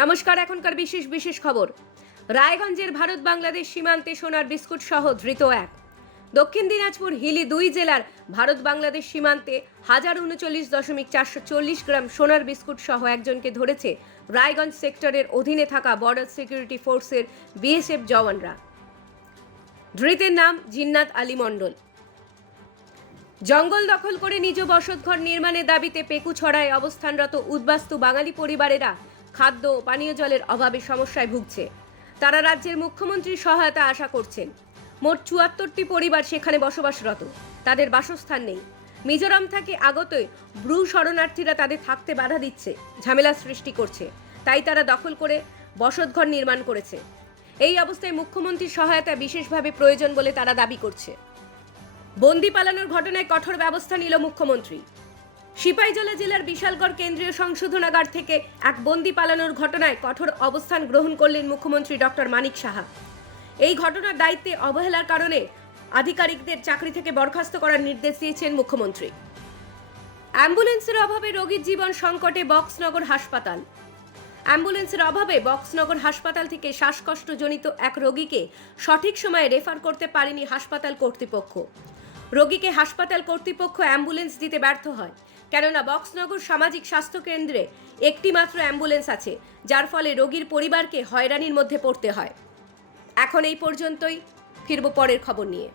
নমস্কার, এখনকার বিশেষ বিশেষ খবর। রায়গঞ্জের ভারত বাংলাদেশ সীমান্তে সোনার বিস্কুট সহ ধৃত এক। দক্ষিণ দিনাজপুর হিলি 2 জেলার ভারত বাংলাদেশ সীমান্তে 1039.440 গ্রাম সোনার বিস্কুট সহ একজনকে ধরেছে রায়গঞ্জ সেক্টরের অধীনে থাকা বর্ডার সিকিউরিটি ফোর্সের বিএসএফ জওয়ানরা। ধৃতের নাম জিন্নাত আলী মণ্ডল। জঙ্গল দখল করে নিজ বসতঘর নির্মাণের দাবিতে পেকুছড়ায় অবস্থানরত উদ্বাস্তু বাঙালি পরিবারেরা খাদ্য ও পানীয় জলের অভাবে সমস্যায় ভুগছে। তারা রাজ্যের মুখ্যমন্ত্রীর সহায়তা আশা করছেন। মোট ৭৪টি পরিবার সেখানে বসবাসরত, তাদের বাসস্থান নেই। মিজোরাম থেকে আগত ব্রু শরণার্থীরা তাদের থাকতে বাধা দিচ্ছে, ঝামেলা সৃষ্টি করছে, তাই তারা দখল করে বসতঘর নির্মাণ করেছে। এই অবস্থায় মুখ্যমন্ত্রীর সহায়তা বিশেষভাবে প্রয়োজন বলে তারা দাবি করছে। বন্দি পালানোর ঘটনায় কঠোর ব্যবস্থা নিল মুখ্যমন্ত্রী। সিপাহীজলা জেলার বিশালগড় কেন্দ্রীয় সংশোধনাগার থেকে এক বন্দি পালানোর ঘটনায় কঠোর অবস্থান গ্রহণ করলেন মুখ্যমন্ত্রী ডক্টর মানিক সাহা। এই ঘটনার দায়িত্বে অবহেলার কারণে আধিকারিকদের চাকরি থেকে বরখাস্ত করার নির্দেশ দিয়েছেন মুখ্যমন্ত্রী। অ্যাম্বুলেন্সের অভাবে রোগীর জীবন সংকটে বক্সনগর হাসপাতাল। অ্যাম্বুলেন্সের অভাবে বক্সনগর হাসপাতাল থেকে শ্বাসকষ্টজনিত এক রোগীকে সঠিক সময়ে রেফার করতে পারেনি হাসপাতাল কর্তৃপক্ষ। রোগীকে হাসপাতাল কর্তৃপক্ষ অ্যাম্বুলেন্স দিতে ব্যর্থ হয়, কেননা বক্সনগর সামাজিক স্বাস্থ্য কেন্দ্রে একটি মাত্র অ্যাম্বুলেন্স আছে, যার ফলে রোগীর পরিবারকে হয়রানির মধ্যে পড়তে হয়। এখন এই পর্যন্তই, ফিরব পরের খবর নিয়ে।